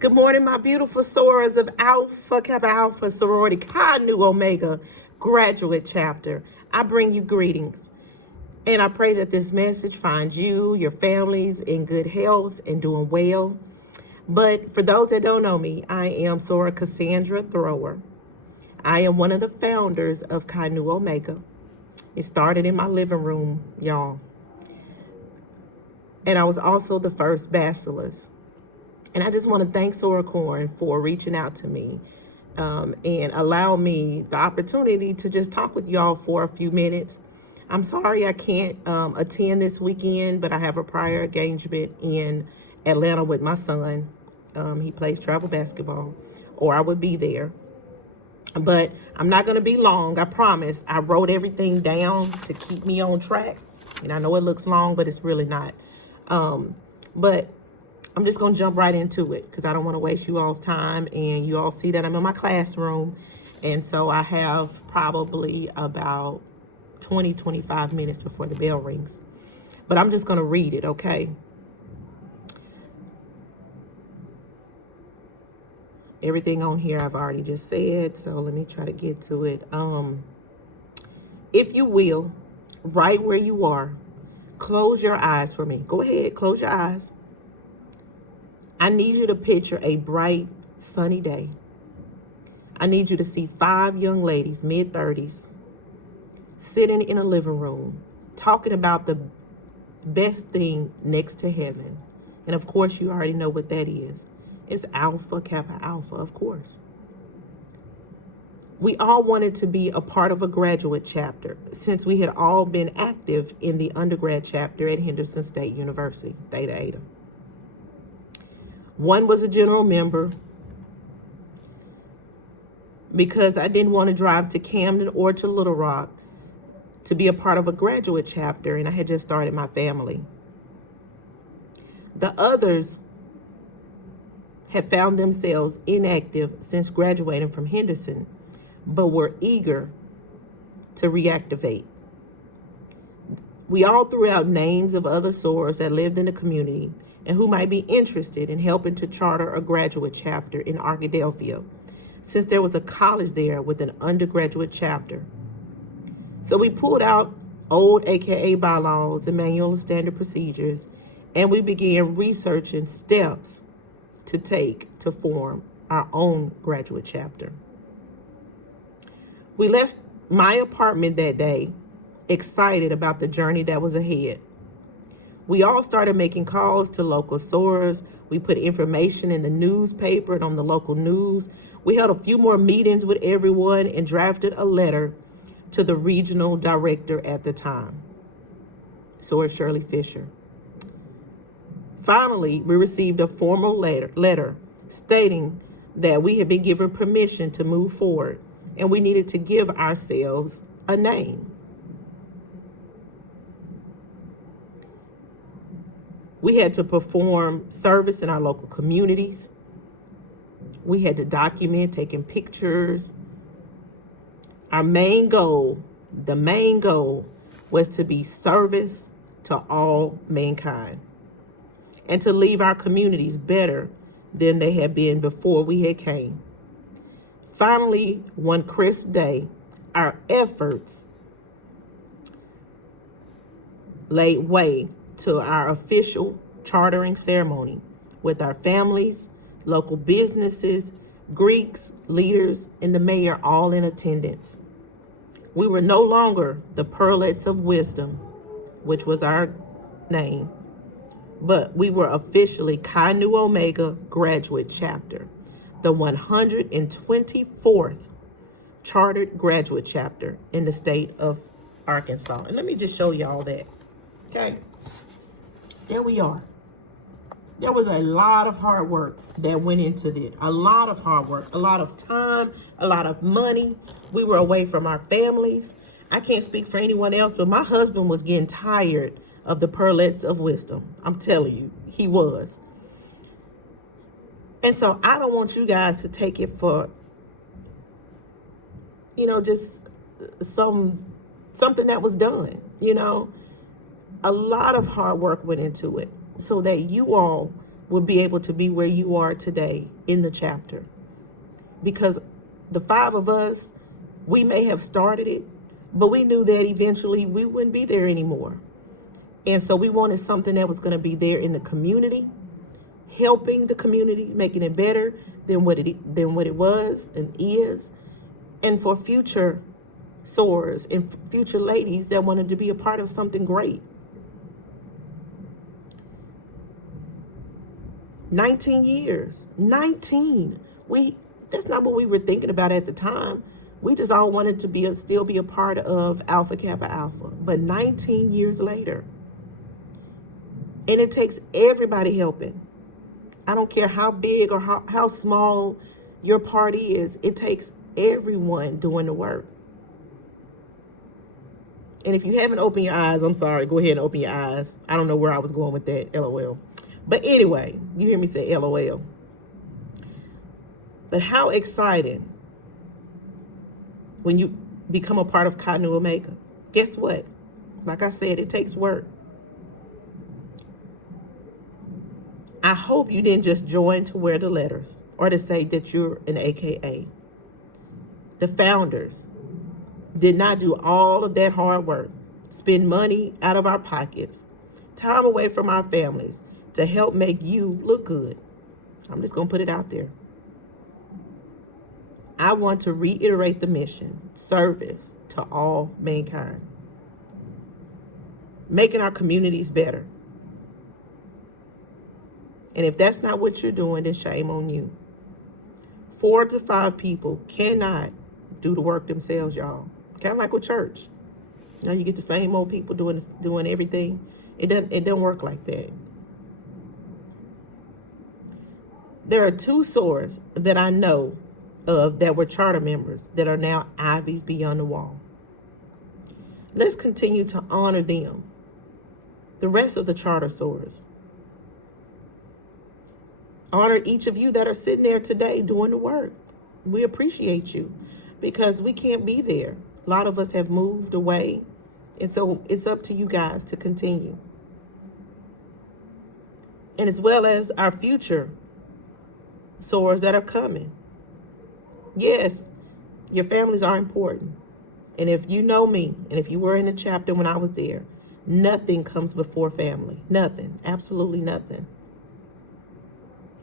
Good morning, my beautiful sorors of Alpha Kappa Alpha Sorority Chi Nu Omega graduate chapter. I bring you greetings, and I pray that this message finds you, your families in good health and doing well. But for those that don't know me, I am Sora Cassandra Thrower. I am one of the founders of Chi Nu Omega. It started in my living room, y'all. And I was also the first basilisk. And I just want to thank Sora Corn for reaching out to me and allow me the opportunity to just talk with y'all for a few minutes. I'm sorry I can't attend this weekend, but I have a prior engagement in Atlanta with my son. He plays travel basketball, or I would be there. But I'm not going to be long, I promise. I wrote everything down to keep me on track. And I know it looks long, but it's really not. But I'm just going to jump right into it because I don't want to waste you all's time. And you all see that I'm in my classroom. And so I have probably about 25 minutes before the bell rings. But I'm just going to read it, okay? Everything on here I've already just said. So let me try to get to it. If you will, right where you are, close your eyes for me. Go ahead, close your eyes. I need you to picture a bright, sunny day. I need you to see 5 young ladies, mid-30s, sitting in a living room, talking about the best thing next to heaven. And of course, you already know what that is. It's Alpha Kappa Alpha, of course. We all wanted to be a part of a graduate chapter since we had all been active in the undergrad chapter at Henderson State University, Theta Eta. One was a general member because I didn't want to drive to Camden or to Little Rock to be a part of a graduate chapter, and I had just started my family. The others had found themselves inactive since graduating from Henderson, but were eager to reactivate. We all threw out names of other sorors that lived in the community and who might be interested in helping to charter a graduate chapter in Arkadelphia, since there was a college there with an undergraduate chapter. So we pulled out old AKA bylaws and manual of standard procedures, and we began researching steps to take to form our own graduate chapter. We left my apartment that day, excited about the journey that was ahead. We all started making calls to local sorors. We put information in the newspaper and on the local news. We held a few more meetings with everyone and drafted a letter to the regional director at the time, Soror Shirley Fisher. Finally, we received a formal letter stating that we had been given permission to move forward and we needed to give ourselves a name. We had to perform service in our local communities. We had to document taking pictures. Our main goal, was to be service to all mankind and to leave our communities better than they had been before we had came. Finally, one crisp day, our efforts laid way to our official chartering ceremony with our families, local businesses, Greeks, leaders, and the mayor all in attendance. We were no longer the Pearlettes of Wisdom, which was our name, but we were officially Chi Nu Omega graduate chapter, the 124th chartered graduate chapter in the state of Arkansas. And let me just show y'all that, okay? There we are. There was a lot of hard work that went into it. A lot of hard work, a lot of time, a lot of money. We were away from our families. I can't speak for anyone else, but my husband was getting tired of the Pearlettes of Wisdom. I'm telling you, he was. And so I don't want you guys to take it for, just something that was done, A lot of hard work went into it so that you all will be able to be where you are today in the chapter. Because the 5 of us, we may have started it, but we knew that eventually we wouldn't be there anymore. And so we wanted something that was going to be there in the community, helping the community, making it better than what it was and is, and for future soarers and future ladies that wanted to be a part of something great. 19 years, 19. That's not what we were thinking about at the time. We just all wanted to still be a part of Alpha Kappa Alpha. But 19 years later, and it takes everybody helping. I don't care how big or how small your party is. It takes everyone doing the work. And if you haven't opened your eyes, I'm sorry, go ahead and open your eyes. I don't know where I was going with that, LOL. But anyway, you hear me say LOL. But how exciting when you become a part of Chi Nu Omega. Guess what? Like I said, it takes work. I hope you didn't just join to wear the letters or to say that you're an AKA. The founders did not do all of that hard work, spend money out of our pockets, time away from our families to help make you look good. I'm just going to put it out there. I want to reiterate the mission: service to all mankind, making our communities better. And if that's not what you're doing, then shame on you. 4 to 5 people cannot do the work themselves, y'all. Kind of like with church. Now you get the same old people doing everything. It doesn't work like that. There are 2 soars that I know of that were charter members that are now Ivies Beyond the Wall. Let's continue to honor them. The rest of the charter soars. Honor each of you that are sitting there today doing the work. We appreciate you because we can't be there. A lot of us have moved away. And so it's up to you guys to continue. And as well as our future soars that are coming. Yes, your families are important. And if you know me, and if you were in the chapter when I was there, nothing comes before family. Nothing. Absolutely nothing.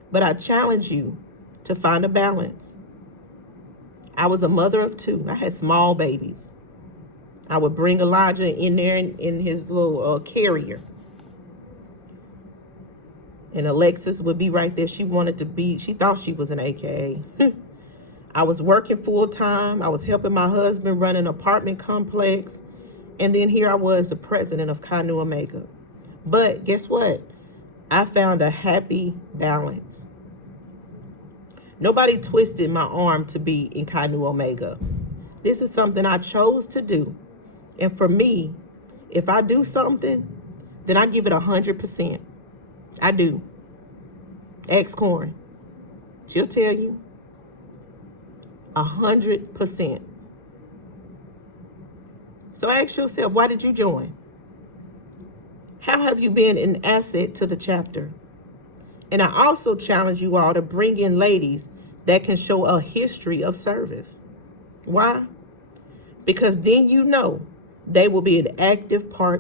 But I challenge you to find a balance. I was a mother of 2. I had small babies. I would bring Elijah in there in his little carrier. And Alexis would be right there. She thought she was an AKA. I was working full time. I was helping my husband run an apartment complex. And then here I was, the president of Chi Nu Omega. But guess what? I found a happy balance. Nobody twisted my arm to be in Chi Nu Omega. This is something I chose to do. And for me, if I do something, then I give it 100%. I do. Ask Corin. She'll tell you. 100%. So ask yourself, why did you join? How have you been an asset to the chapter? And I also challenge you all to bring in ladies that can show a history of service. Why? Because then you know they will be an active part